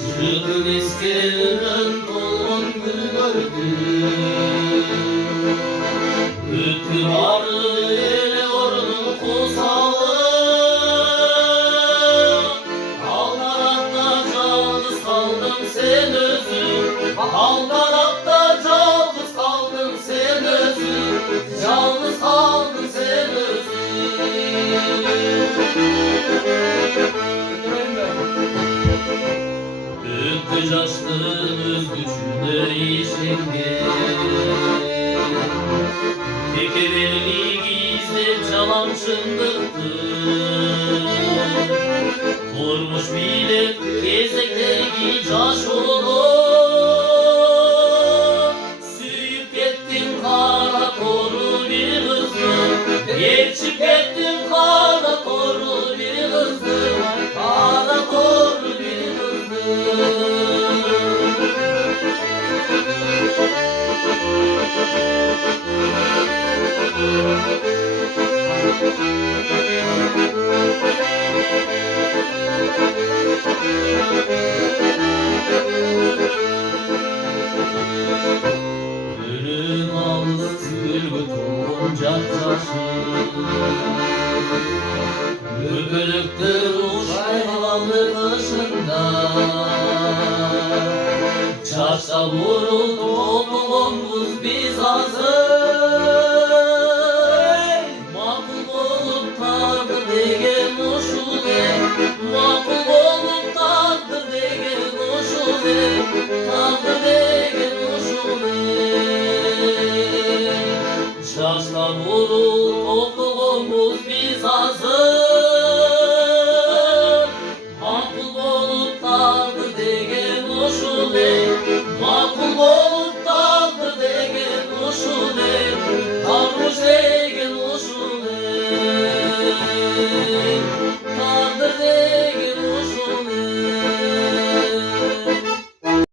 Çıktın eskiden dolman gül gördüm. Öttü vardı ele ordum kusalı. Al tarafta yalnız kaldın sen özün. Al tarafta yalnız kaldın sen özün. Yalnız kaldın sen özün. Öptü yaşlı öz gücünde işenge. Tekelerli gizlep çalan çındıktı. Kurmuş bile gezekleri caş olur. Süyüp gittin kara koru bir kızdı. Geçip gittin kara koru bir kızdı. Kara koru bir kızdı. Gülün aldı gülgüt olunca taşı. Bülbülüktür uşağlandı kışında. Çarşa vuruldu toplumumuz biz hazır. Makul olup tardı degen uşule. Makul olup tardı degen uşule. Tardı degen uşule. Çarşa vuruldu